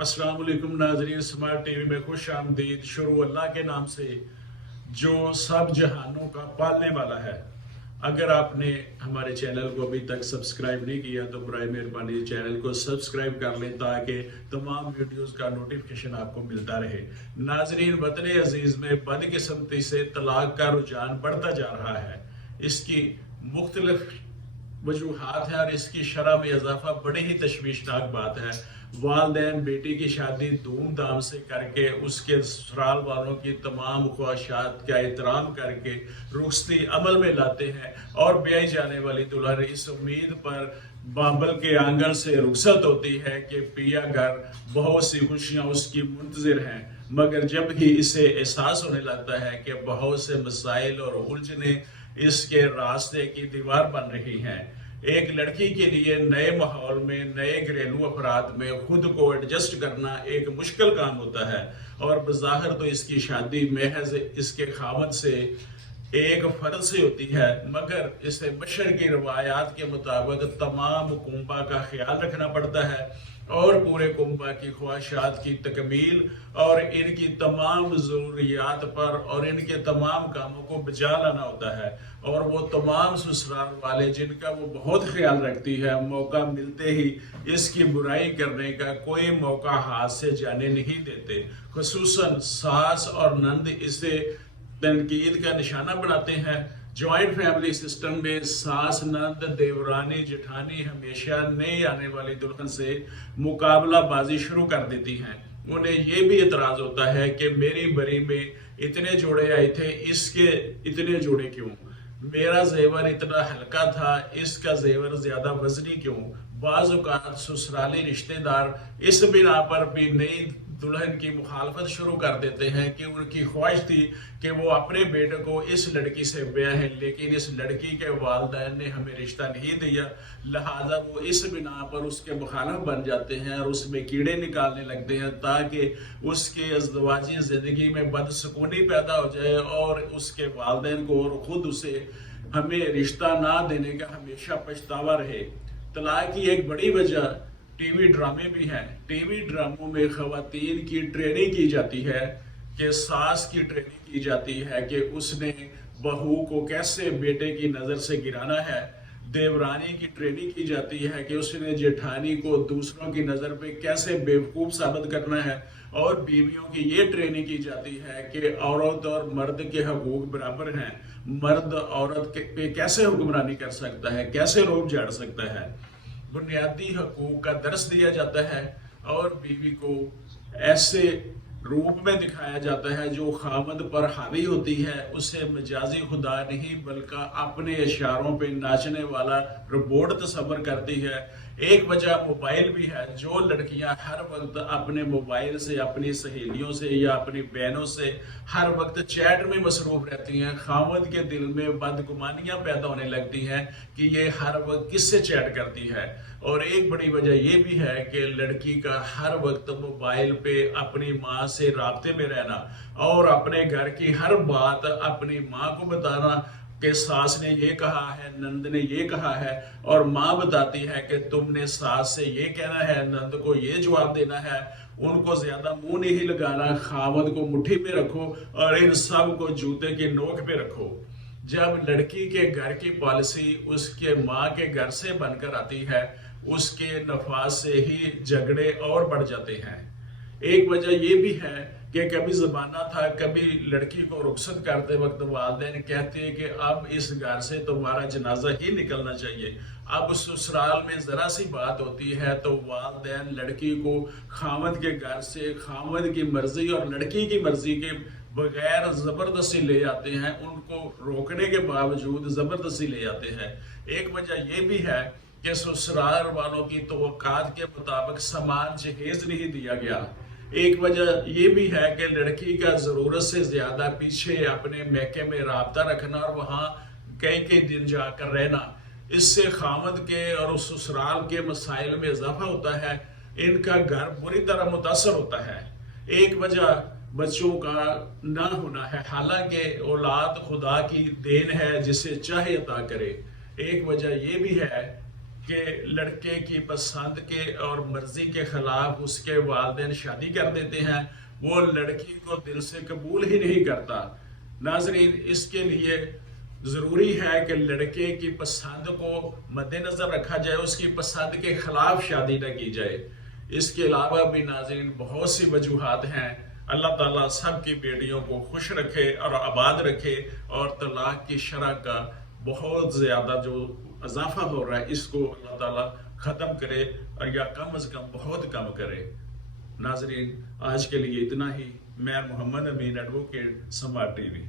अस्सलाम वालेकुम नाजरीन, स्मार्ट टीवी में खुश आमदीद। शुरू अल्लाह के नाम से जो सब जहानों का पालने वाला है। अगर आपने हमारे चैनल को अभी तक सब्सक्राइब नहीं किया तो बराए मेहरबानी चैनल को सब्सक्राइब कर लें ताकि तमाम वीडियोस का नोटिफिकेशन आपको मिलता रहे। नाजरीन, वतन अजीज में बदकिस्मती से तलाक का रुझान बढ़ता जा रहा है। इसकी मुख्तलिफ वजूहात है और इसकी शरह में इजाफा बड़ी ही तशवीशनाक बात है। वालदैन बेटी की शादी धूमधाम से करके उसके ससुराल वालों की तमाम ख्वाहिशात का एहतराम करके रुखसती अमल में लाते हैं और ब्याई जाने वाली दुल्हन इस उम्मीद पर बाबल के आंगन से रुखसत होती है कि पिया घर बहुत सी खुशियां उसकी मुंतजिर हैं। मगर जब ही इसे एहसास होने लगता है कि बहुत से मसाइल और उलझने इसके रास्ते की दीवार बन रही हैं, एक लड़की के लिए नए माहौल में नए घरेलू अफराद में खुद को एडजस्ट करना एक मुश्किल काम होता है। और बज़ाहिर तो इसकी शादी महज इसके खामद से एक फर्ज से होती है, मगर इसे मशर की रवायात के मुताबिक तमाम कुंबा का ख्याल रखना पड़ता है और पूरे कुंबा की ख्वाहिशात की तकमील और इनकी तमाम ज़रूरियात पर और इनके तमाम कामों को बजा लाना होता है। और वो तमाम ससुराल वाले जिनका वो बहुत ख्याल रखती है, मौका मिलते ही इसकी बुराई करने का कोई मौका हाथ से जाने नहीं देते। खुसूसन सास और नंद इसे तनकीद का निशाना बनाते हैं। जॉइंट फैमिली सिस्टम में सास नंद देवरानी जेठानी हमेशा नई आने वाली दुल्हन से मुकाबला बाजी शुरू कर देती हैं। उन्हें ये भी एतराज होता है कि मेरी बरी में इतने जोड़े आए थे, इसके इतने जोड़े क्यों? मेरा जेवर इतना हल्का था, इसका जेवर ज्यादा वजनी क्यों? बाज़ औक़ात ससुराली रिश्तेदार इस बिना पर भी नई दुल्हन की मुखालफत शुरू कर देते हैं कि उनकी ख्वाहिश थी कि वो अपने बेटे को इस लड़की से ब्याह है, लेकिन इस लड़की के वालिदैन ने हमें रिश्ता नहीं दिया, लिहाजा वो इस बिना पर उसके मुखालिफ बन जाते हैं और उसमें कीड़े निकालने लगते हैं ताकि उसके अज़दवाजी ज़िंदगी में बदसकूनी पैदा हो जाए और उसके वालिदैन को और ख़ुद उसे हमें रिश्ता ना देने का हमेशा पछतावा रहे। तलाक की एक बड़ी वजह टीवी ड्रामे भी हैं। टीवी ड्रामों में खवातीन की ट्रेनिंग की जाती है कि सास की ट्रेनिंग की जाती है कि उसने बहू को कैसे बेटे की नज़र से गिराना है। देवरानी की ट्रेनिंग की जाती है कि उसने जेठानी को दूसरों की नज़र पे कैसे बेवकूफ़ साबित करना है। और बीवियों की ये ट्रेनिंग की जाती है कि औरत और मर्द के हकूक बराबर हैं, मर्द औरत पे कैसे हुक्मरानी कर सकता है, कैसे रोब झाड़ सकता है। बुनियादी हकूक का दर्स दिया जाता है और बीवी को ऐसे रूप में दिखाया जाता है जो खामद पर हावी होती है। उसे मजाजी खुदा नहीं बल्कि अपने इशारों पे नाचने वाला रोबोट तस्वर करती है। एक वजह मोबाइल भी है। जो लड़कियां हर वक्त अपने मोबाइल से अपनी सहेलियों से या अपनी बहनों से हर वक्त चैट में मसरूफ रहती हैं, खामद के दिल में बदगुमानियां पैदा होने लगती हैं कि ये हर वक्त किससे चैट करती है। और एक बड़ी वजह यह भी है कि लड़की का हर वक्त मोबाइल पे अपनी माँ से राब्ते में रहना और अपने घर की हर बात अपनी माँ को बताना कि सास ने ये कहा है, नंद ने ये कहा है, और माँ बताती है कि तुमने सास से ये कहना है, नंद को ये जवाब देना है। उनको ज्यादा मुंह नहीं लगाना, खावत को मुट्ठी में रखो और इन सब को जूते की नोक पे रखो। जब लड़की के घर की पॉलिसी उसके माँ के घर से बनकर आती है, उसके नफाज से ही झगड़े और बढ़ जाते हैं। एक वजह यह भी है कि कभी जमाना था, कभी लड़की को रुखसत करते वक्त वालिदैन कहते हैं कि अब इस घर से तुम्हारा जनाजा ही निकलना चाहिए। अब ससुराल में जरा सी बात होती है तो वालिदैन लड़की को खामद के घर से खामद की मर्जी और लड़की की मर्जी के बगैर जबरदस्ती ले जाते हैं, उनको रोकने के बावजूद जबरदस्ती ले जाते हैं। एक वजह यह भी है कि ससुराल वालों की तवक्कात के मुताबिक सामान जहेज नहीं दिया गया। एक वजह यह भी है कि लड़की का जरूरत से ज्यादा पीछे अपने मैके में राब्ता रखना और वहां कई कई दिन जाकर रहना, इससे खामद के और ससुराल के मसाइल में इजाफा होता है। इनका घर बुरी तरह मुतासर होता है। एक वजह बच्चों का ना होना है, हालांकि औलाद खुदा की देन है जिसे चाहे अता करे। एक वजह यह भी है کہ لڑکے کی پسند کے اور مرضی کے خلاف اس کے والدین شادی کر دیتے ہیں، وہ لڑکی کو دل سے قبول ہی نہیں کرتا۔ ناظرین، اس کے لیے ضروری ہے کہ لڑکے کی پسند کو مد نظر رکھا جائے، اس کی پسند کے خلاف شادی نہ کی جائے۔ اس کے علاوہ بھی ناظرین بہت سی وجوہات ہیں۔ اللہ تعالیٰ سب کی بیٹیوں کو خوش رکھے اور آباد رکھے، اور طلاق کی شرح کا بہت زیادہ جو اضافہ ہو رہا ہے اس کو اللہ تعالیٰ ختم کرے، اور یا کم از کم بہت کم کرے۔ ناظرین، آج کے لیے اتنا ہی۔ میں محمد امین، ایڈوکیٹ، سماٹ ٹی وی۔